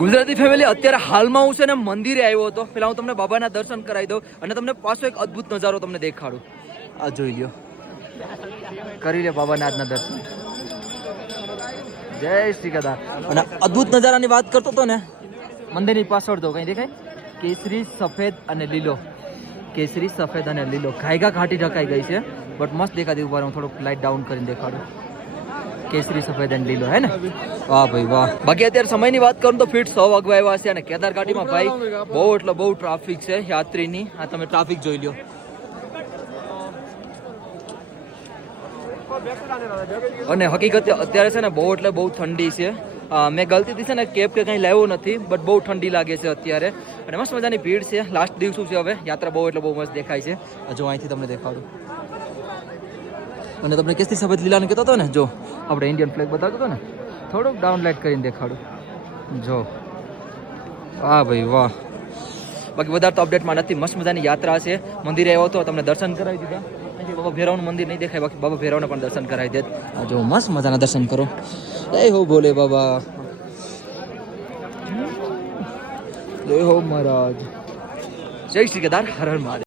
Gujarati family અત્યારે હાલમાં હું છે ને મંદિરે આવ્યો હતો. પેલા હું તમને બાબાના દર્શન કરાવી દઉં અને તમને પાછો એક અદ્ભુત નજારો તમને દેખાડું. આ જોઈ લ્યો, કરી લે બાબાના આજના દર્શન. જય શ્રી ગદા. અને અદ્ભુત નજારાની વાત કરતો હતો ને, મંદિરની પાછળ તો કઈ દેખાય કેસરી સફેદ અને લીલો, કેસરી સફેદ અને લીલો ઘાયગા ઘાટી ઢકાઈ ગઈ છે, બટ મસ્ત દેખાતી. ઉપર હું થોડુંક લાઇટ ડાઉન કરીને દેખાડું. કેસરી સફેદ અને લીલો હે ને, વાહ ભાઈ વાહ. બાકી અત્યારે સમયની વાત કરું તો ફીટ 100 વાગવા આવ્યા છે અને કેદાર ઘાટીમાં ભાઈ બહુ એટલે બહુ ટ્રાફિક છે યાત્રીની. આ તમે ટ્રાફિક જોઈ લો. અને હકીકત અત્યારે છે ને બહુ એટલે બહુ ઠંડી છે. મેં ગલતીથી છે ને કેપ કે કંઈ લાવ્યો નથી, બટ બહુ ઠંડી લાગે છે અત્યારે. અને મસ્ત મજાની ભીડ છે. લાસ્ટ દિવસ છે હવે, યાત્રા બહુ એટલે બહુ મસ્ત દેખાય છે. જો અહીંથી તમને દેખાડું. અને તમને કેસરી સફેદ લીલાને કહેતો હતો ને, જો આપણે ઇન્ડિયન ફ્લેગ બતાવતો હતો ને, થોડુંક ડાઉન લાઇટ કરીને દેખાડું. જો વાહ ભાઈ વાહ. બાકી વધારે તો અપડેટમાં નથી. મસ્ત મજાની યાત્રા છે. મંદિરે આવ્યો હતો, તમને દર્શન કરાવી દીધા. બાબા ભૈરવનું મંદિર નહીં દેખાય, બાકી બાબા ભૈરવને પણ દર્શન કરાવી દે. જો મસ્ત મજાના દર્શન કરો. જય હો ભોલે બાબા, જય હો મહારાજ, જય શ્રી કેદાર, હર હર મહાદેવ.